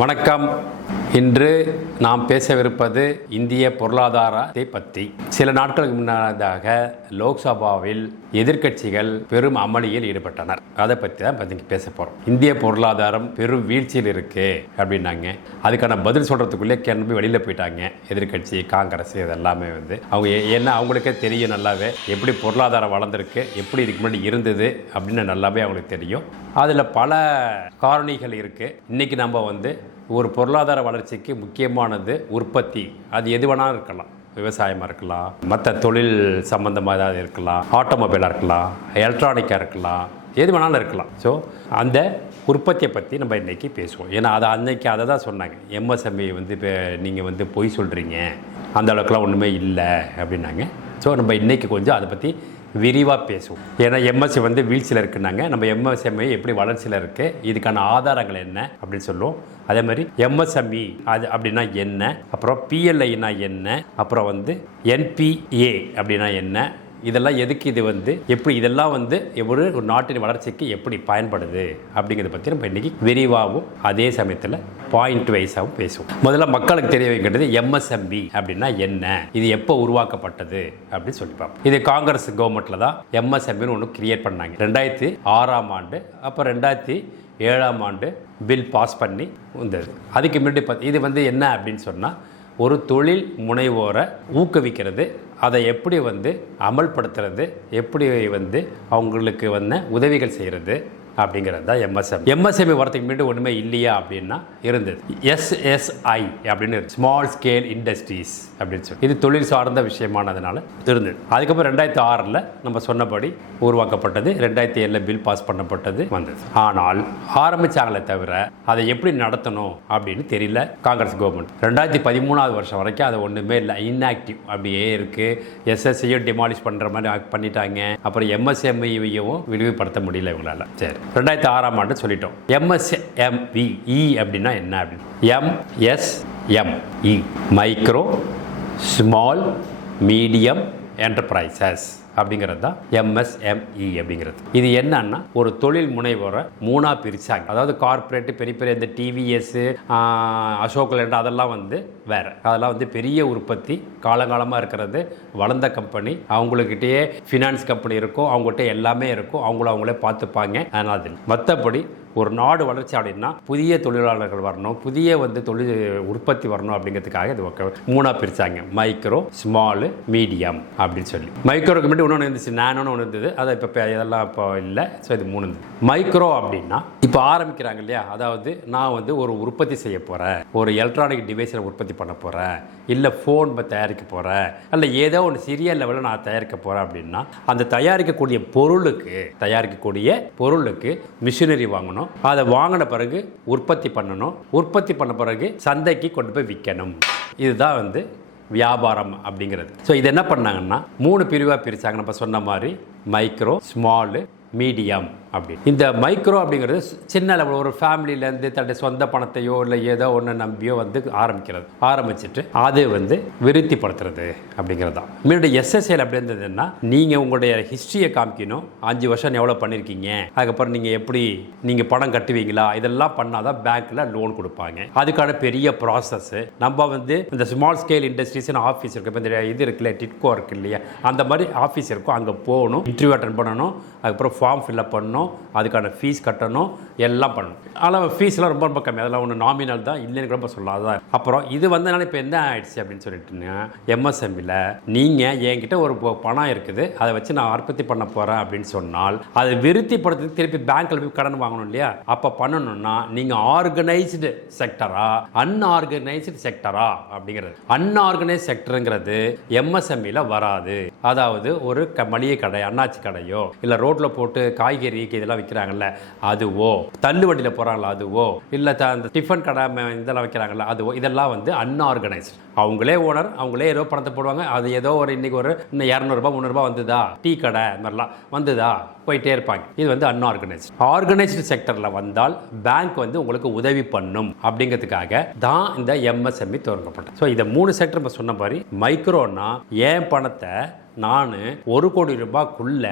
வணக்கம். இன்று நாம் பேசவிருப்பது இந்திய பொருளாதாரத்தை பற்றி. சில நாட்களுக்கு முன்னதாக லோக்சபாவில் எதிர்க்கட்சிகள் பெரும் அமளியில் ஈடுபட்டனர். அதை பற்றி தான் பற்றி பேச போகிறோம் இந்திய பொருளாதாரம் பெரும் வீழ்ச்சியில் இருக்கு அப்படின்னாங்க. அதுக்கான பதில் சொல்கிறதுக்குள்ளே கிளம்பி வெளியில் போயிட்டாங்க. எதிர்க்கட்சி காங்கிரஸ் இதெல்லாமே வந்து. அவங்க ஏ- ஏன்னா அவங்களுக்கே தெரியும் நல்லாவே எப்படி பொருளாதாரம் வளர்ந்துருக்கு எப்படி இதுக்கு முன்னாடி இருந்தது அப்படின்னு நல்லாவே அவங்களுக்கு தெரியும். அதில் பல காரணிகள் இருக்குது இன்றைக்கி நம்ம வந்து ஒரு பொருளாதார வளர்ச்சிக்கு முக்கியமானது உற்பத்தி. அது எது வேணாலும் இருக்கலாம். விவசாயமாக இருக்கலாம். மற்ற தொழில் சம்மந்தமாக ஏதாவது இருக்கலாம். ஆட்டோமொபைலாக இருக்கலாம். எலக்ட்ரானிக்காக இருக்கலாம். எது வேணாலும் இருக்கலாம். ஸோ அந்த உற்பத்தியை பற்றி நம்ம இன்றைக்கி பேசுவோம். ஏன்னா அதை அன்னைக்கு அதை தான் சொன்னாங்க. எம்எஸ்எம்ஐ வந்து இப்போ நீங்கள் வந்து பொய் சொல்கிறீங்க அந்த அளவுக்குலாம் ஒன்றுமே இல்லை அப்படின்னாங்க. ஸோ நம்ம இன்றைக்கி கொஞ்சம் அதை பற்றி விரிவாக பேசுவோம். ஏன்னா எம்எஸ்சி வந்து வீழ்ச்சியில் இருக்குன்னாங்க. நம்ம எம்எஸ்எம்ஐ எப்படி வளர்ச்சியில் இருக்குது இதுக்கான ஆதாரங்கள் என்ன அப்படின்னு சொல்லுவோம். அதே மாதிரி எம்எஸ்எம்இ அது அப்படின்னா என்ன அப்புறம் பிஎல்ஐனா என்ன அப்புறம் வந்து என்பிஏ அப்படின்னா என்ன இதெல்லாம் எதுக்கு இது வந்து? எப்படி இதெல்லாம் வந்து ஒரு ஒரு நாட்டின் வளர்ச்சிக்கு எப்படி பயன்படுது? அப்படிங்கிறத பற்றி நம்ம இன்றைக்கி விரிவாகவும் அதே சமயத்தில் பாயிண்ட் வைஸாகவும் பேசுவோம். முதல்ல மக்களுக்கு தெரிய வைக்கிறது எம்எஸ்எம்பி அப்படின்னா என்ன? இது எப்போ உருவாக்கப்பட்டது? அப்படின்னு சொல்லி பார்ப்போம். இது காங்கிரஸ் கவர்மெண்ட்டில் தான் எம்எஸ்எம்பின்னு ஒன்று கிரியேட் பண்ணாங்க. ரெண்டாயிரத்தி ஆறாம் ஆண்டு அப்போ ரெண்டாயிரத்தி ஏழாம் ஆண்டு பில் பாஸ் பண்ணி வந்தது. அதுக்கு முன்னாடி பார்த்து இது வந்து என்ன அப்படின்னு சொன்னால் ஒரு தொழில் முனைவோரை ஊக்குவிக்கிறது அதை எப்படி வந்து அமல்படுத்துறது எப்படி வந்து அவங்களுக்கு வந்து உதவிகள் செய்கிறது அப்படிங்கிறது தான் எம்எஸ்எம் எம்எஸ்எம்இ வரத்துக்கு முன்னாடி ஒன்றுமே இல்லையா அப்படின்னா இருந்தது. எஸ்எஸ்ஐ அப்படின்னு ஸ்மால் ஸ்கேல் இண்டஸ்ட்ரீஸ் அப்படின்னு சொல்லி. இது தொழில் சார்ந்த விஷயமானதுனால இருந்தது. அதுக்கப்புறம் ரெண்டாயிரத்தி ஆறில் நம்ம சொன்னபடி உருவாக்கப்பட்டது. ரெண்டாயிரத்தி ஏழில் பில் பாஸ் பண்ணப்பட்டது வந்தது. ஆனால் ஆரம்பிச்சாங்களே தவிர அதை எப்படி நடத்தணும் அப்படின்னு தெரியல காங்கிரஸ் கவர்மெண்ட் ரெண்டாயிரத்தி பதிமூணாவது வருஷம் வரைக்கும் அது ஒன்றுமே இல்லை. இன்ஆக்டிவ் அப்படியே இருக்குது எஸ்எஸ்சியும் டிமாலிஷ் பண்ணுற மாதிரி பண்ணிட்டாங்க. அப்புறம் எம்எஸ்எம்இவையும் விரிவுபடுத்த முடியல இவங்களால. சரி. ரெண்டாயிரத்தி ஆறாம் ஆண்டு சொல்லிட்டோம். எம்எஸ்எம்வி இ e அப்படின்னா என்ன அப்படின்னு? MSME micro small medium enterprises அப்படிங்கிறது தான் எம்எஸ்எம்இ அப்படிங்கிறது. இது என்னன்னா ஒரு தொழில் முனைவோரை மூணாக பிரித்தாங்க அதாவது கார்பரேட் பெரிய பெரிய இந்த டிவிஎஸ் அசோக் லேண்ட் அதெல்லாம் வந்து வேற. அதெல்லாம் வந்து பெரிய உற்பத்தி காலங்காலமாக இருக்கிறது வளர்ந்த கம்பெனி அவங்களுக்கிட்டேயே ஃபினான்ஸ் கம்பெனி இருக்கும் அவங்ககிட்ட எல்லாமே இருக்கும் அவங்கள அவங்களே பார்த்துப்பாங்க. அதனால் அது மற்றபடி ஒரு நாடு வளர்ச்சி அப்படின்னா புதிய தொழிலாளர்கள் வரணும் புதிய வந்து தொழில் உற்பத்தி வரணும் அப்படிங்கிறதுக்காக இது ஒக்க- மூணா பிரிச்சாங்க. மைக்ரோ ஸ்மாலு மீடியம் அப்படின்னு சொல்லி. மைக்ரோக்கு முன்னாடி இன்னொன்று இருந்துச்சு நானோன்னு ஒன்று இருந்தது. அதை இப்போ இதெல்லாம் இப்போ இல்லை ஸோ இது மூணு இருந்தது. மைக்ரோ அப்படின்னா இப்போ ஆரம்பிக்கிறாங்க இல்லையா? அதாவது நான் வந்து ஒரு உற்பத்தி செய்ய போகிறேன் ஒரு எலக்ட்ரானிக் டிவைஸில் உற்பத்தி பண்ண போகிறேன் இல்லை ஃபோன் தயாரிக்க போகிறேன் அல்ல ஏதோ ஒன்று சிறிய லெவலில் நான் தயாரிக்க போகிறேன் அப்படின்னா அந்த தயாரிக்கக்கூடிய பொருளுக்கு தயாரிக்கக்கூடிய பொருளுக்கு மிஷினரி வாங்கணும். அதை வாங்கின பிறகு உற்பத்தி பண்ணணும். உற்பத்தி பண்ண பிறகு சந்தைக்கு கொண்டு போய் விற்கணும். இதுதான் வந்து வியாபாரம் அப்படிங்கிறது. ஸோ இது என்ன பண்ணாங்கன்னா மூணு பிரிவாக பிரித்தாங்க நம்ம சொன்ன மாதிரி மைக்ரோ ஸ்மாலு மீடியம் அப்படி இந்த மைக்ரோ அப்படிங்கிறது சின்ன லெவல் ஒரு ஃபேமிலியிலேருந்து தன்னுடைய சொந்த பணத்தையோ இல்லை ஏதோ ஒன்று நம்பியோ வந்து ஆரம்பிக்கிறது. ஆரம்பிச்சிட்டு அது வந்து விருத்திப்படுத்துறது அப்படிங்கிறது. தான் முன்னாடி எஸ்எஸ்ஏல அப்படி இருந்ததுன்னா நீங்கள் உங்களுடைய ஹிஸ்ட்ரியை காமிக்கணும். அஞ்சு வருஷம் எவ்வளோ பண்ணியிருக்கீங்க அதுக்கப்புறம் நீங்கள் எப்படி நீங்கள் பணம் கட்டுவீங்களா? இதெல்லாம் பண்ணால் தான் பேங்க்கில் லோன் கொடுப்பாங்க. அதுக்கான பெரிய ப்ராசஸ் நம்ம வந்து இந்த ஸ்மால் ஸ்கேல் இண்டஸ்ட்ரீஸ்னு ஆஃபீஸ் இருக்கு. இப்போ இந்த இது இருக்குல்ல டிட்கோ இருக்கு இல்லையா? அந்த மாதிரி ஆஃபீஸ் இருக்கும். அங்கே போகணும் இன்டர்வியூ அட்டன் பண்ணணும். அதுக்கப்புறம் ஃபார்ம் ஃபில்அப் பண்ணணும். அதுக்கான ஃபீஸ் கட்டணும் எல்லாம் பண்ணணும். ஆனால் ஃபீஸ்லாம் ரொம்ப ரொம்ப கம்மி. அதெல்லாம் ஒன்று நாமினல் தான். இல்லைன்னு கூட சொல்லலாம் அதான் அப்புறம் இது வந்தனால இப்போ என்ன ஆயிடுச்சு அப்படின்னு சொல்லிட்டுன்னா எம்எஸ்எம்இல நீங்கள் என்கிட்ட ஒரு பணம் இருக்குது. அதை வச்சு நான் உற்பத்தி பண்ண போகிறேன் அப்படின்னு சொன்னால் அதை விருத்திப்படுத்தி திருப்பி பேங்க்கில் போய் கடன் வாங்கணும் இல்லையா? அப்போ பண்ணணும்னா நீங்கள் ஆர்கனைஸ்டு செக்டரா அன்ஆர்கனைஸ்டு செக்டரா அப்படிங்கிறது. அன்ஆர்கனைஸ் செக்டருங்கிறது எம்எஸ்எம்இல வராது. அதாவது ஒரு க மளிகை கடை அண்ணாச்சி கடையோ இல்லை ரோட்டில் போட்டு காய்கறி இதெல்லாம் விற்கிறாங்கல்ல அதுவோ? தள்ளு வண்டியில் போகிறாங்களா அதுவோ? இல்லை த அந்த டிஃபன் கடை இதெல்லாம் வைக்கிறாங்கல்ல அதுவோ? இதெல்லாம் வந்து அன்ஆர்கனைஸ்ட் அவங்களே ஓனர் அவங்களே ஏதோ பணத்தை போடுவாங்க. அது ஏதோ ஒரு இன்னைக்கு ஒரு இன்னும் இரநூறுபா முந்நூறுபா வந்ததா? டீ கடை இந்த மாதிரிலாம் வந்ததா? போயிட்டே இருப்பாங்க. இது வந்து அன்ஆர்கனைஸ்ட் ஆர்கனைஸ்டு செக்டரில் வந்தால் பேங்க் வந்து உங்களுக்கு உதவி பண்ணும் அப்படிங்கிறதுக்காக தான் இந்த எம்எஸ்எம்இ துவங்கப்பட்டது ஸோ இதை மூணு செக்டர் இப்போ சொன்ன மாதிரி மைக்ரோனா என் பணத்தை நான் ஒரு கோடி ரூபாய்க்குள்ள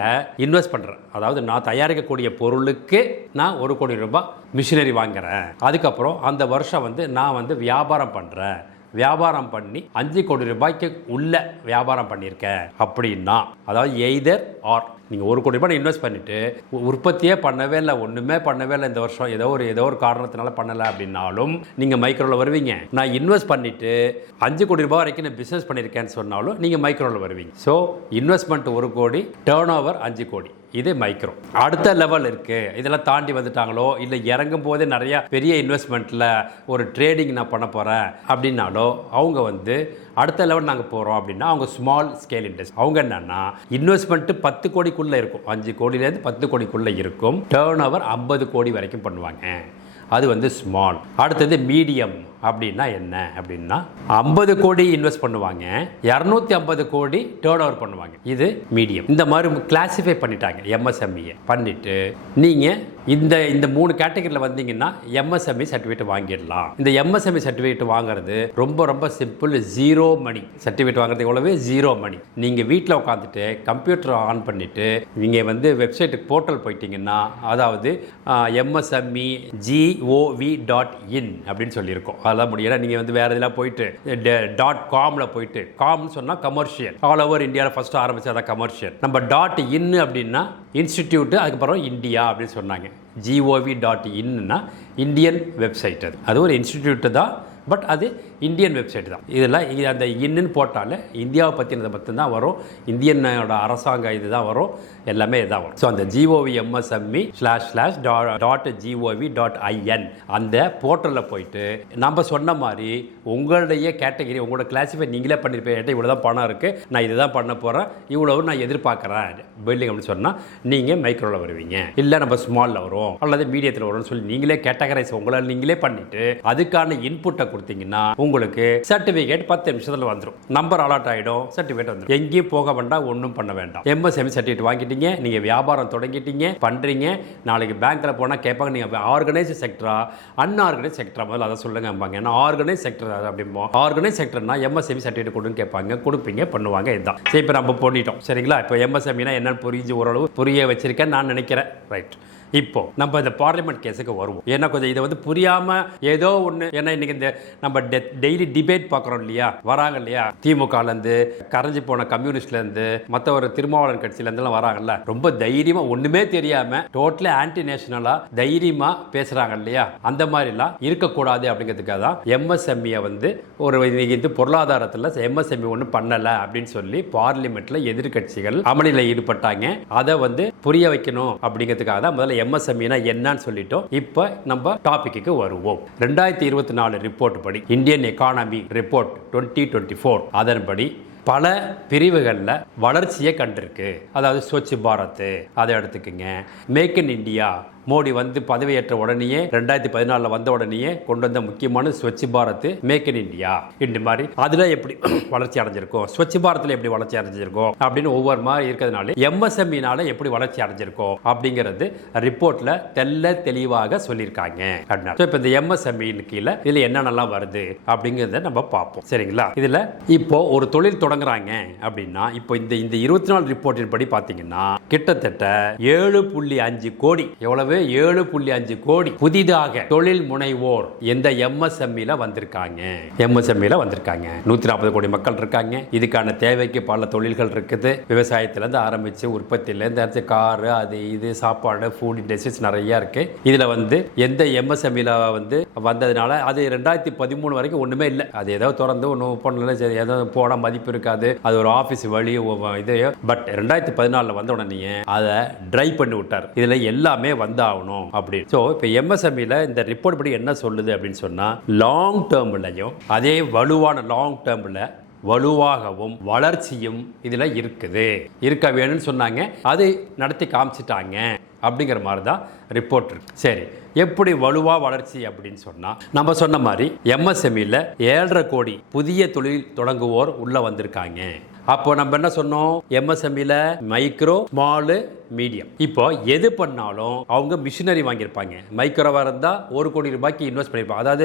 இன்வெஸ்ட் பண்ணுறேன் அதாவது நான் தயாரிக்கக்கூடிய பொருளுக்கு நான் ஒரு கோடி ரூபாய் மிஷினரி வாங்குறேன். அதுக்கப்புறம் அந்த வருஷம் வந்து நான் வந்து வியாபாரம் பண்ணுறேன் வியாபாரம் பண்ணி அஞ்சு கோடி ரூபாய்க்கு உள்ள வியாபாரம் பண்ணியிருக்கேன் அப்படின்னா அதாவது எய்தர் ஆர் நீங்கள் ஒரு கோடி ரூபாய் இன்வெஸ்ட் பண்ணிவிட்டு உ- உற்பத்தியே பண்ணவே இல்லை ஒன்றுமே பண்ணவே இல்லை இந்த வருஷம் ஏதோ ஒரு ஏதோ ஒரு காரணத்தினால பண்ணலை அப்படின்னாலும் நீங்கள் மைக்ரோவில் வருவீங்க. நான் இன்வெஸ்ட் பண்ணிவிட்டு அஞ்சு கோடி ரூபாய் வரைக்கும் நான் பிஸ்னஸ் பண்ணியிருக்கேன்னு சொன்னாலும் நீங்கள் மைக்ரோவில் வருவீங்க. ஸோ இன்வெஸ்ட்மெண்ட் ஒரு கோடி டேர்ன் ஓவர் அஞ்சு கோடி. இது மைக்ரோ அடுத்த லெவல் இருக்கு. இதெல்லாம் தாண்டி வந்துட்டாங்களோ? இல்லை இறங்கும் போதே நிறைய பெரிய இன்வெஸ்ட்மெண்ட்டில் ஒரு ட்ரேடிங் நான் பண்ண போகிறேன் அப்படின்னாலோ அவங்க வந்து அடுத்த லெவல் நாங்கள் போகிறோம் அப்படின்னா அவங்க ஸ்மால் ஸ்கேல் இண்டஸ்ட்ரி அவங்க என்னன்னா இன்வெஸ்ட்மெண்ட்டு பத்து கோடிக்குள்ளே இருக்கும். அஞ்சு கோடியிலேருந்து பத்து கோடிக்குள்ளே இருக்கும். டேர்ன் ஓவர் ஐம்பது கோடி வரைக்கும் பண்ணுவாங்க. அது வந்து ஸ்மால் அடுத்தது மீடியம் அப்படின்னா என்ன? அப்படின்னா ஐம்பது கோடி இன்வெஸ்ட் பண்ணுவாங்க. இரநூத்தி ஐம்பது கோடி டேர்ன் ஓவர் பண்ணுவாங்க. இது மீடியம் இந்த மாதிரி கிளாசிஃபை பண்ணிட்டாங்க. எம்எஸ்எம்இ பண்ணிட்டு நீங்கள் இந்த இந்த மூணு கேட்டகரியில் வந்தீங்கன்னா எம்எஸ்எம்இ சர்டிஃபிகேட் வாங்கிடலாம். இந்த எம்எஸ்எம்இ சர்டிஃபிகேட் வாங்குறது ரொம்ப ரொம்ப சிம்பிள் ஜீரோ மணி சர்டிஃபிகேட் வாங்குறது எவ்வளவு? ஜீரோ மணி நீங்கள் வீட்டில் உட்காந்துட்டு கம்ப்யூட்டர் ஆன் பண்ணிட்டு நீங்கள் வந்து வெப்சைட்டுக்கு போர்ட்டல் போயிட்டீங்கன்னா அதாவது எம்எஸ்எம்இ ஜிஓவி டாட் இன் அப்படின்னு சொல்லியிருக்கோம். அதெல்லாம் முடியல. நீங்கள் வந்து வேறு இதெல்லாம் போயிட்டு டாட் காமில் போயிட்டு காம்னு சொன்னால் கமர்ஷியல் ஆல் ஓவர் இந்தியாவில் ஃபஸ்ட்டு ஆரம்பிச்சதான் கமர்ஷியல் நம்ம டாட் இன் அப்படின்னா இன்ஸ்டிடியூட்டு அதுக்கப்புறம் இந்தியா அப்படின்னு சொன்னாங்க. ஜிஓவி டாட் இன்னுன்னா இந்தியன் வெப்சைட் அது. அது ஒரு இன்ஸ்டிடியூட்டு தான். பட் அது இந்தியன் வெப்சைட் தான். இதெல்லாம் இது அந்த இன்னுன்னு போட்டாலே இந்தியாவை பற்றினதை மட்டும்தான் வரும். இந்தியனோட அரசாங்க இது தான் வரும். எல்லாமே இதான் வரும். ஸோ அந்த GOV MSME slash slash dot GOV dot IN அந்த போர்ட்டலில் போயிட்டு நம்ம சொன்ன மாதிரி உங்களுடைய கேட்டகரி உங்களோட கிளாஸிஃபை நீங்களே பண்ணியிருப்பேன் இவ்வளோ தான் பணம் இருக்குது நான் இதுதான் பண்ண போகிறேன் இவ்வளவு நான் எதிர்பார்க்குறேன். பில்டிங் அப்படின்னு சொன்னால் நீங்கள் மைக்ரோவில் வருவீங்க. இல்லை நம்ம ஸ்மாலில் வரும். அல்லது மீடியத்தில் வரும்னு சொல்லி நீங்களே கேட்டகரைஸ் உங்களால் நீங்களே பண்ணிவிட்டு அதுக்கான இன்புட்டை கொடுத்தீங்கன்னா உங்களுக்கு சர்டிஃபிகேட் பத்து நிமிஷத்தில் வந்துடும் நம்பர் அலாட் ஆகிடும் சர்டிஃபிகேட் வந்துடும் எங்கேயும் போக வேண்டாம் ஒன்றும் பண்ண வேண்டாம். எம்எஸ்எம்இ சர்டிஃபிகேட் வாங்கிட்டீங்க நீங்கள் வியாபாரம் தொடங்கிட்டீங்க பண்ணுறீங்க நாளைக்கு பேங்க்கில் போனால் கேட்பாங்க நீங்கள் ஆர்கனைஸ் செக்டரா அன்ஆர்கனைஸ் செக்டரா முதல்ல அதை சொல்லுங்க அம்பாங்க ஏன்னா ஆர்கனைஸ் செக்டர் அப்படிம்போம் ஆர்கனைஸ் செக்டர்னா எம்எஸ்எம்இ சர்டிஃபிகேட் கொடுன்னு கேட்பாங்க கொடுப்பீங்க பண்ணுவாங்க இதுதான். சரி இப்போ நம்ம பண்ணிட்டோம் சரிங்களா? இப்போ எம்எஸ்எம்இனா என்னன்னு புரிஞ்சு ஓரளவு புரிய வச்சிருக்கேன் நான் நினைக்கிறேன். ரைட் இப்போ நம்ம இந்த பார்லிமெண்ட் கேஸுக்கு வருவோம். ஏன்னா கொஞ்சம் இதை வந்து புரியாம ஏதோ ஒன்று ஏன்னா இன்னைக்கு இந்த நம்ம டெய்லி டிபேட் பார்க்குறோம் இல்லையா? வராங்க இல்லையா? திமுகலேருந்து கரைஞ்சி போன கம்யூனிஸ்ட்லேருந்து மற்ற ஒரு திருமாவளவன் கட்சியிலேருந்துலாம் வராங்கல்ல? ரொம்ப தைரியமாக ஒன்றுமே தெரியாமல் டோட்டலி ஆன்டி நேஷனலாக தைரியமாக பேசுகிறாங்க இல்லையா? அந்த மாதிரிலாம் இருக்கக்கூடாது அப்படிங்கிறதுக்காக தான் எம்எஸ்எம்இயை வந்து ஒரு இன்னைக்கு இது பொருளாதாரத்தில் எம்எஸ்எம்இ ஒன்றும் பண்ணலை அப்படின்னு சொல்லி பார்லிமெண்ட்டில் எதிர்க்கட்சிகள் அமளியில் ஈடுபட்டாங்க. அதை வந்து புரிய வைக்கணும் அப்படிங்கிறதுக்காக தான் முதல்ல எம்எஸ்எம்இனா என்னன்னு சொல்லிட்டோம். இப்போ நம்ம டாபிக்கு வருவோம். ரெண்டாயிரத்தி இருபத்தி நாலு ரிப்போர்ட் படி Indian economy report twenty twenty four அதன்படி பல பிரிவுகளில் வளர்ச்சியை கண்டிருக்கு. அதாவது ஸ்வச் பாரத் அதை எடுத்துக்கோங்க. மேக் இன் இந்தியா மோடி வந்து பதவியேற்ற உடனேயே ரெண்டாயிரத்தி பதினாலில் வந்த உடனேயே கொண்டு வந்த முக்கியமான Swachh Bharat make in India இந்த மாதிரி. அதில் எப்படி வளர்ச்சி அடைஞ்சிருக்கும்? ஸ்வச் பாரத்தில் எப்படி வளர்ச்சி அடைஞ்சிருக்கும்? அப்படின்னு ஒவ்வொரு மாதிரி இருக்கிறதுனால எம்எஸ்எம்இனால எப்படி வளர்ச்சி அடைஞ்சிருக்கும்? அப்படிங்கிறது ரிப்போர்ட்ல தெல்ல தெளிவாக சொல்லியிருக்காங்க. அப்படின்னா இப்போ இந்த எம்எஸ்எம்இன் கீழே இதில் என்னென்னலாம் வருது? அப்படிங்கிறத நம்ம பார்ப்போம். சரிங்களா? இதில் இப்போ ஒரு தொழில் தொடங்குறாங்க அப்படின்னா இப்போ இந்த இந்த இருபத்தி நாலு ரிப்போர்ட்டின் படி பார்த்தீங்கன்னா கிட்டத்தட்ட ஏழு புள்ளி அஞ்சு கோடி எவ்வளவு? ஏழு புள்ளி அஞ்சு கோடி. புதிதாக தொழில் முனைவோர் இந்த எம்எஸ்எம்இல வந்திருக்காங்க? எம்எஸ்எம்இல வந்திருக்காங்க. நூத்தி நாற்பது கோடி மக்கள் இருக்காங்க. இதுக்கான தேவைக்கு பல தொழில்கள் இருக்குது. விவசாயத்திலேருந்து ஆரம்பிச்சு உற்பத்தியிலேருந்து அடுத்து காரு அது இது சாப்பாடு ஃபுட் இண்டஸ்ட்ரீஸ் நிறைய இருக்கு. இதில் வந்து எந்த எம்எஸ்எம்இல வந்து வந்ததுனால அது ரெண்டாயிரத்தி பதிமூணு வரைக்கும் ஒன்றுமே இல்லை. அது ஏதோ திறந்து ஒன்று பண்ணல சரி ஏதோ போன மதிப்பு இருக்காது. அது ஒரு ஆஃபீஸ் வழி இது பட் ரெண்டாயிரத்தி பதினாலில் வந்த உடனே அதை ட்ரை பண்ணி விட்டார். இதில் எல்லாமே ஆகணும் அப்படின்னு. ஸோ இப்போ எம்எஸ்எம்இல இந்த ரிப்போர்ட் படி என்ன சொல்லுது அப்படின்னு சொன்னால் லாங் டேர்ம்லையும் அதே வலுவான லாங் டேர்மில் வலுவாகவும் வளர்ச்சியும் இதில் இருக்குது. இருக்க வேணும்னு சொன்னாங்க அது நடத்தி காமிச்சிட்டாங்க அப்படிங்கிற மாதிரி தான் ரிப்போர்ட் இருக்கு. சரி எப்படி வலுவா வளர்ச்சி அப்படின்னு சொன்னால் நம்ம சொன்ன மாதிரி எம்எஸ்எம்இல ஏழரை கோடி புதிய தொழில் தொடங்குவோர் உள்ள வந்திருக்காங்க. அப்போ நம்ம என்ன சொன்னோம்? எம்எஸ்எம்இல மைக்ரோ ஸ்மாலு மீடியம் இப்போ எது பண்ணாலும் அவங்க மிஷினரி வாங்கியிருப்பாங்க. மைக்ரோவாக இருந்தால் ஒரு கோடி ரூபாய்க்கு இன்வெஸ்ட் பண்ணியிருப்பாங்க. அதாவது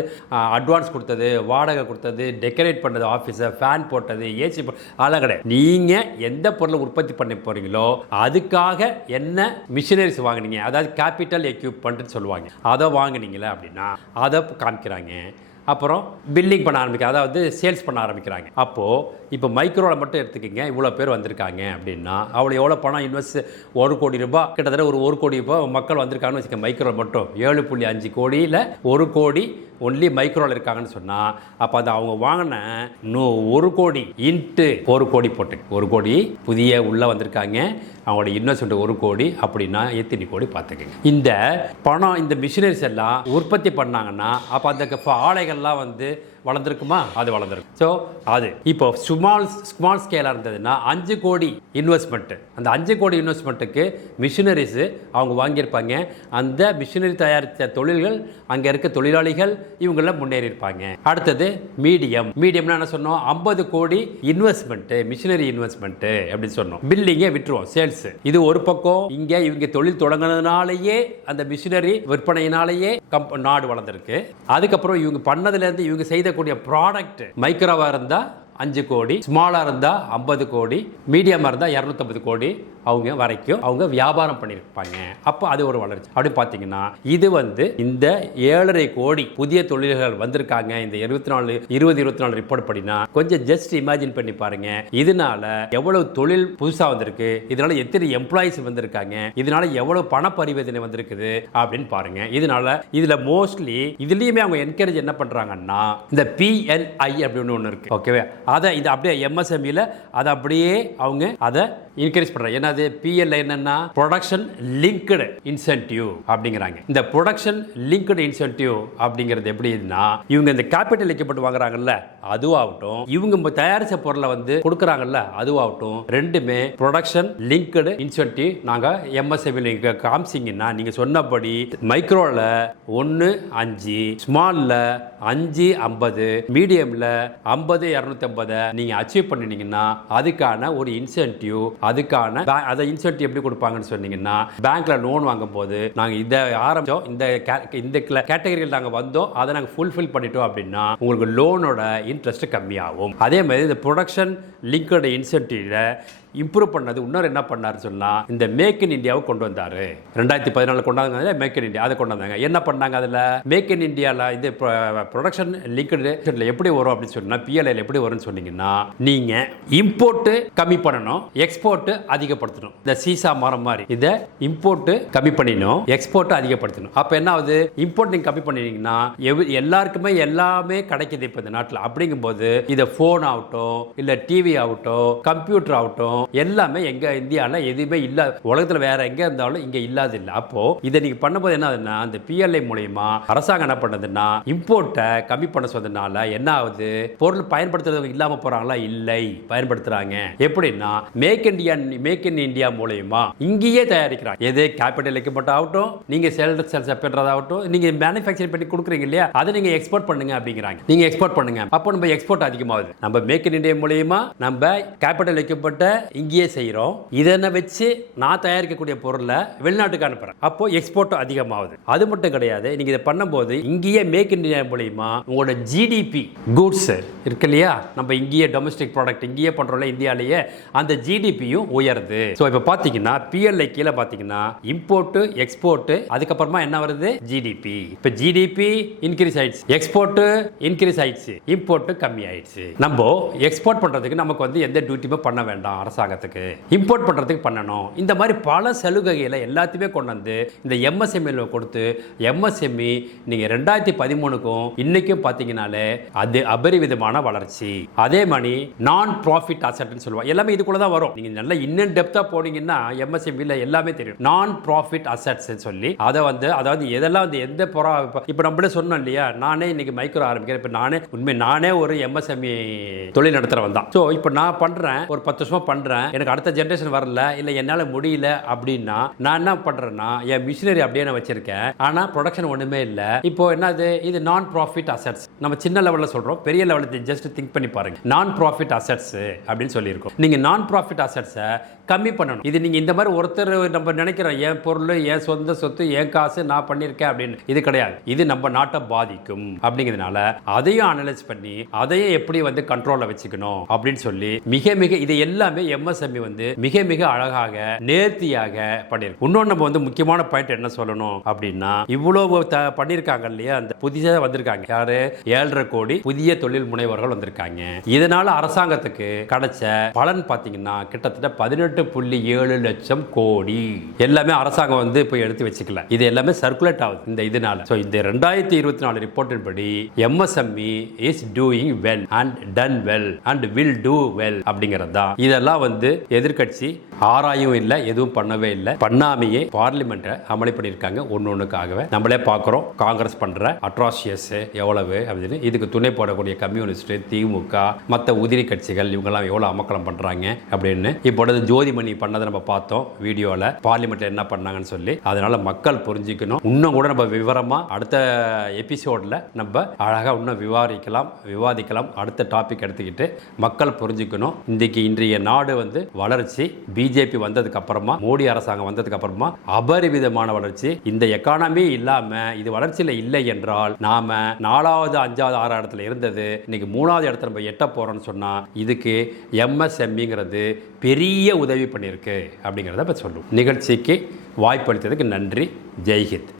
அட்வான்ஸ் கொடுத்தது வாடகை கொடுத்தது டெக்கரேட் பண்ணது ஆஃபீஸை ஃபேன் போட்டது ஏசி அதெல்லாம் கிடையாது. நீங்கள் எந்த பொருளை உற்பத்தி பண்ண போகிறீங்களோ அதுக்காக என்ன மிஷினரிஸ் வாங்குனீங்க? அதாவது கேபிட்டல் எக்யூப்மெண்ட்னு சொல்லுவாங்க. அதை வாங்குனீங்களே அப்படின்னா அதை காமிக்கிறாங்க. அப்புறம் பில்லிங் பண்ண ஆரம்பிக்க அதாவது சேல்ஸ் பண்ண ஆரம்பிக்கிறாங்க. அப்போது இப்போ மைக்ரோவில் மட்டும் எடுத்துக்கிங்க இவ்வளோ பேர் வந்திருக்காங்க அப்படின்னா அவ்வளோ எவ்வளோ பணம் இன்வெஸ்ட் ஒரு கோடி ரூபாய் கிட்டத்தட்ட ஒரு ஒரு கோடி ரூபாய் மக்கள் வந்திருக்காங்கன்னு வச்சுக்கோங்க மைக்ரோ மட்டும். ஏழு புள்ளி அஞ்சு கோடியில் ஒரு கோடி ஒன்லி மைக்ரோவில் இருக்காங்கன்னு சொன்னால் அப்போ அது அவங்க வாங்கின இன்னும் ஒரு கோடி இன்ட்டு ஒரு கோடி போட்டு. ஒரு கோடி புதிய உள்ளே வந்திருக்காங்க அவங்களோட இன்வெஸ்ட்மெண்ட் ஒரு கோடி அப்படின்னா எத்தனை கோடி பார்த்துக்கங்க. இந்த பணம் இந்த மிஷினரிஸ் எல்லாம் உற்பத்தி பண்ணாங்கன்னா அப்போ அந்த க- எல்லாம் வந்து வளர்ந்துருக்குமா? அது வளர்ந்துருக்கும். ஸோ அது. இப்போ ஸ்மால் ஸ்மால் ஸ்கேலாக இருந்ததுன்னா அஞ்சு கோடி இன்வெஸ்ட்மெண்ட்டு அந்த அஞ்சு கோடி இன்வெஸ்ட்மெண்ட்டுக்கு மிஷினரிஸு அவங்க வாங்கியிருப்பாங்க. அந்த மிஷினரி தயாரித்த தொழில்கள் அங்கே இருக்க தொழிலாளிகள் இவங்கெல்லாம் முன்னேறியிருப்பாங்க. அடுத்தது மீடியம். மீடியம்னா என்ன சொன்னோம்? ஐம்பது கோடி இன்வெஸ்ட்மெண்ட்டு மிஷினரி இன்வெஸ்ட்மெண்ட்டு அப்படின்னு சொன்னோம். பில்லிங்கே விட்டுருவோம் சேல்ஸ் இது ஒரு பக்கம். இங்கே இவங்க தொழில் தொடங்கினதுனாலேயே அந்த மிஷினரி விற்பனையினாலேயே நாடு வளர்ந்துருக்கு. அதுக்கப்புறம் இவங்க பண்ணதுலேருந்து இவங்க செய்த செய்தக்கூடிய ப்ராடக்ட் மைக்ரோவாக இருந்தால் அஞ்சு கோடி ஸ்மாலாக இருந்தால் ஐம்பது கோடி மீடியமாக இருந்தால் இரநூத்தம்பது கோடி அவங்க வரைக்கும் அவங்க வியாபாரம் பண்ணியிருப்பாங்க. அப்போ அது ஒரு வளர்ச்சி. அப்படி பார்த்தீங்கன்னா இது வந்து இந்த ஏழரை கோடி புதிய தொழில்கள் வந்திருக்காங்க. இந்த இருபத்தி நாலு இருபது இருபத்தி நாலு ரிப்போர்ட் படினா கொஞ்சம் ஜஸ்ட் இமேஜின் பண்ணி பாருங்க. இதனால எவ்வளவு தொழில் புதுசாக வந்திருக்கு. இதனால எத்தனை எம்ப்ளாயிஸ் வந்திருக்காங்க. இதனால எவ்வளவு பண பரிவர்த்தனை வந்திருக்குது அப்படின்னு பாருங்க. இதனால இதுல மோஸ்ட்லி இதுலயுமே அவங்க என்கரேஜ் என்ன பண்றாங்கன்னா இந்த பிஎல்ஐ அப்படின்னு ஒன்று இருக்கு. ஓகேவா அதை இது அப்படியே எம்எஸ்எம்இல அதை அப்படியே அவங்க அதை என்கரேஜ் ஏன்னா அது பிஎல்ஐ என்னன்னா ப்ரொடக்ஷன் லிங்க்டு இன்சென்டிவ் அப்படிங்கிறாங்க. இந்த ப்ரொடக்ஷன் லிங்க்டு இன்சென்டிவ் அப்படிங்கிறது எப்படின்னா இவங்க இந்த கேபிட்டல் வைக்கப்பட்டு வாங்குறாங்கல்ல அதுவாகட்டும் இவங்க இப்ப தயாரிச்ச பொருளை வந்து கொடுக்குறாங்கல்ல அதுவாகட்டும் ரெண்டுமே ப்ரொடக்ஷன் லிங்க்டு இன்சென்டிவ் நாங்க எம்எஸ்எம்இ நீங்க காமிச்சிங்கன்னா நீங்க சொன்னபடி மைக்ரோல ஒன்று அஞ்சு ஸ்மால்ல அஞ்சு ஐம்பது மீடியம்ல ஐம்பது இரநூத்தி ஐம்பதை நீங்க அச்சீவ் பண்ணினீங்கன்னா அதுக்கான ஒரு இன்சென்டிவ் அதுக்கான அதை இன்சென்டிவ் எப்படி கொடுப்பாங்கன்னு சொன்னீங்கன்னா பேங்க்ல லோன் வாங்கும் போது நாங்க இதை ஆரம்பிச்சோம். இந்த கே- இந்த கேட்டகரியில் நாங்க வந்தோம். அதை நாங்க ஃபுல்ஃபில் பண்ணிட்டோம் அப்படின்னா உங்களுக்கு லோனோட இன்ட்ரெஸ்ட் கம்மியாகும். அதே மாதிரி இந்த ப்ரொடக்ஷன் லிங்கோட இன்சென்டிவ்ல இம்ப்ரூவ் பண்ணது இன்னொரு என்ன பண்ணாருன்னு சொன்னால் இந்த மேக் இன் இந்தியாவை கொண்டு வந்தார். ரெண்டாயிரத்தி பதினாலு கொண்டாந்தாங்க மேக் இன் இந்தியா அதை கொண்டு வந்தாங்க. என்ன பண்ணாங்க அதில்? மேக் இன் இந்தியாவில் இது ப்ரொடக்ஷன் லிங்க்டு எப்படி வரும் அப்படின்னு சொன்னால் பிஎல்ஐயில் எப்படி வரும்னு சொன்னீங்கன்னா நீங்கள் இம்போர்ட்டு கம்மி பண்ணணும் எக்ஸ்போர்ட்டு அதிகப்படுத்தணும். இந்த சீசா மரம் மாதிரி இதை இம்போர்ட்டு கம்மி பண்ணிடணும் எக்ஸ்போர்ட்டு அதிகப்படுத்தணும். அப்போ என்ன ஆகுது? இம்போர்ட் நீங்கள் கம்மி பண்ணிட்டீங்கன்னா எவ்- எல்லாருக்குமே எல்லாமே கிடைக்குது இப்போ இந்த நாட்டில். அப்படிங்கும்போது இதை ஃபோன் ஆகட்டும் இல்லை டிவி ஆகட்டும் கம்ப்யூட்டர் ஆகட்டும் எல்லாமே எங்க இந்தியாவில் எதுவுமே இல்ல. உலகத்தில் வேற எங்க இருந்தாலும் இங்க இல்லாது இல்லை அப்போ இதை நீங்க பண்ணும்போது என்ன ஆகுதுன்னா அந்த பிஎல்ஐ மூலயமா அரசாங்கம் என்ன பண்ணுதுன்னா இம்போர்ட்டை கம்மி பண்ண சொன்னதுனால என்ன ஆகுது? பொருள் பயன்படுத்துறதுக்கு இல்லாம போறாங்களா? இல்லை. பயன்படுத்துறாங்க. எப்படின்னா make India make in India மூலயமா இங்கேயே தயாரிக்கிறாங்க. எது? கேபிட்டல் எக்யூப்மெண்ட் ஆகட்டும் நீங்க சேல் செல்ஸ் பண்ணுறதாகட்டும் நீங்க மேனுஃபேக்சர் பண்ணி கொடுக்குறீங்க இல்லையா? அதை நீங்க எக்ஸ்போர்ட் பண்ணுங்க அப்படிங்கிறாங்க. நீங்க எக்ஸ்போர்ட் பண்ணுங்க. அப்போ நம்ம எக்ஸ்போர்ட் அதிகமாகுது. நம்ம மேக் இன் இந்தியா மூலயமா நம்ம கேபிட்டல் எக்யூப்மெண்ட்டை இங்கேயே செய்கிறோம் இதனை வச்சு நான் தயாரிக்கக்கூடிய பொருளை வெளிநாட்டுக்கு அனுப்புறேன். அப்போ எக்ஸ்போர்ட்டும் அதிகமாகுது. அது மட்டும் கிடையாது நீங்கள் இதை பண்ணும்போது இங்கேயே மேக் இந்தியா மூலியமா உங்களோட ஜிடிபி கூட்ஸ் இருக்கு இல்லையா? நம்ம இங்கேயே டொமஸ்டிக் ப்ராடக்ட் இங்கேயே பண்ணுறோம்ல இந்தியாலேயே அந்த ஜிடிபியும் உயருது. ஸோ இப்போ பார்த்தீங்கன்னா பிஎல்ஐ கீழே பார்த்தீங்கன்னா இம்போர்ட்டு எக்ஸ்போர்ட்டு அதுக்கப்புறமா என்ன வருது? ஜிடிபி இப்போ ஜிடிபி இன்க்ரீஸ் ஆயிடுச்சு. எக்ஸ்போர்ட்டு இன்க்ரீஸ் ஆயிடுச்சு. இம்போர்ட்டு கம்மி ஆயிடுச்சு நம்ம எக்ஸ்போர்ட் பண்ணுறதுக்கு நமக்கு வந்து எந்த டியூட்டியுமே பண்ண வேண்டாம். அரசாங்கத்துக்கு இம்போர்ட் பண்ணுறதுக்கு பண்ணணும். இந்த மாதிரி பல சலுகைகளை எல்லாத்தையுமே கொண்டு வந்து இந்த எம்எஸ்எம்இல கொடுத்து எம்எஸ்எம்இ நீங்கள் ரெண்டாயிரத்தி பதிமூணுக்கும் இன்றைக்கும் பார்த்தீங்கன்னாலே அது அபரிவிதமான வளர்ச்சி. அதே மாதிரி நான் ப்ராஃபிட் அசட்னு சொல்லுவாங்க எல்லாமே இதுக்குள்ள தான் வரும். நீங்கள் நல்லா இன்னும் டெப்த்தாக போனீங்கன்னா எம்எஸ்எம்இல எல்லாமே தெரியும். நான் ப்ராஃபிட் அசட்ஸ் சொல்லி அதை வந்து அதாவது எதெல்லாம் வந்து எந்த பொறா இப்போ நம்மளே சொன்னோம் இல்லையா நானே இன்னைக்கு மைக்ரோ ஆரம்பிக்கிறேன். இப்போ நானே உண்மை நானே ஒரு எம்எஸ்எம்இ தொழில் நடத்துறவன் தான் ஸோ இப்போ நான் பண்ணுறேன் ஒரு பத்து வருஷமாக பண்ணுறேன் பண்ணுறேன் எனக்கு அடுத்த ஜென்ரேஷன் வரல இல்லை என்னால் முடியல அப்படின்னா நான் என்ன பண்ணுறேன்னா என் மிஷினரி அப்படியே நான் வச்சிருக்கேன். ஆனா ப்ரொடக்ஷன் ஒண்ணுமே இல்லை. இப்போ என்னது? இது நான் ப்ராஃபிட் அசட்ஸ் நம்ம சின்ன லெவலில் சொல்றோம். பெரிய லெவலில் ஜஸ்ட் திங்க் பண்ணி பாருங்க. நான் ப்ராஃபிட் அசட்ஸ் அப்படின்னு சொல்லியிருக்கோம். நீங்க நான் ப்ராஃபிட் அசட்ஸை கம்மி பண்ணணும். இது நீங்கள் இந்த மாதிரி ஒருத்தர் நம்ம நினைக்கிறோம் என் பொருள் என் சொந்த சொத்து என் காசு நான் பண்ணியிருக்கேன் அப்படின்னு. இது கிடையாது. இது நம்ம நாட்டை பாதிக்கும். அப்படிங்கிறதுனால அதையும் அனலைஸ் பண்ணி அதையும் எப்படி வந்து கண்ட்ரோலில் வச்சுக்கணும் அப்படின்னு சொல்லி மிக மிக இது எல்லாமே எம்எஸ்எம்இ வந்து மிக மிக அழகாக நேர்த்தியாக பண்ணியிருக்கு இன்னொன்று நம்ம வந்து முக்கியமான பாயிண்ட் என்ன சொல்லணும் அப்படின்னா இவ்வளவு த- பண்ணியிருக்காங்க இல்லையா? அந்த புதிதாக வந்திருக்காங்க. யாரு? ஏழரை கோடி புதிய தொழில் முனைவர்கள் வந்திருக்காங்க. இதனால அரசாங்கத்துக்கு கிடைச்ச பலன் பார்த்தீங்கன்னா கிட்டத்தட்ட பதினெட்டு புள்ளி ஏழு லட்சம் கோடி. எல்லாமே அரசாங்கம் வந்து இப்போ எடுத்து வச்சுக்கல. இது எல்லாமே சர்க்குலேட் ஆகுது இந்த இதனால. ஸோ இந்த ரெண்டாயிரத்தி இருபத்தி நாலு ரிப்போர்ட்டின் படி MSME is doing well and done well and will do well அப்படிங்கிறது தான் இதெல்லாம் வந்து எதிர்க்கட்சி ஆராயும் இல்லை எதுவும் பண்ணவே இல்லை. பண்ணாமையே பார்லிமெண்ட்டை அமளி பண்ணியிருக்காங்க ஒன்று ஒன்றுக்காகவே நம்மளே பார்க்குறோம் காங்கிரஸ் பண்ணுற அட்ராசியஸ் எவ்வளவு அப்படின்னு. இதுக்கு துணை போடக்கூடிய கம்யூனிஸ்ட் திமுக மற்ற உதிரி கட்சிகள் இவங்கெல்லாம் எவ்வளோ அமக்கலம் பண்ணுறாங்க அப்படின்னு. இப்பொழுது ஜோதிமணி பண்ணதை நம்ம பார்த்தோம் வீடியோவில் பார்லிமெண்ட்டில் என்ன பண்ணாங்கன்னு சொல்லி. அதனால் மக்கள் புரிஞ்சுக்கணும். இன்னும் கூட நம்ம விவரமாக அடுத்த எபிசோடில் நம்ம அழகாக இன்னும் விவாதிக்கலாம் விவாதிக்கலாம். அடுத்த டாபிக் எடுத்துக்கிட்டு மக்கள் புரிஞ்சுக்கணும். இன்றைக்கு இன்றைய நாடு வந்து வளர்ச்சி பிஜேபி வந்ததுக்கு அப்புறமா மோடி அரசாங்கம் வந்ததுக்கு அப்புறமா அபரிவிதமான வளர்ச்சி. இந்த எக்கானமி இல்லாம இது வளர்ச்சியில் இல்லை என்றால் நாம நாலாவது அஞ்சாவது ஆறாவது இடத்துல இருந்தது இன்னைக்கு மூணாவது இடத்துல நம்ம எட்ட போறோம்னு சொன்னா இதுக்கு எம்எஸ்எம்இங்கிறது பெரிய உதவி பண்ணியிருக்கு அப்படிங்கிறத இப்போ சொல்லுவோம். நிகழ்ச்சிக்கு வாய்ப்பளித்ததுக்கு நன்றி. ஜெய்ஹித்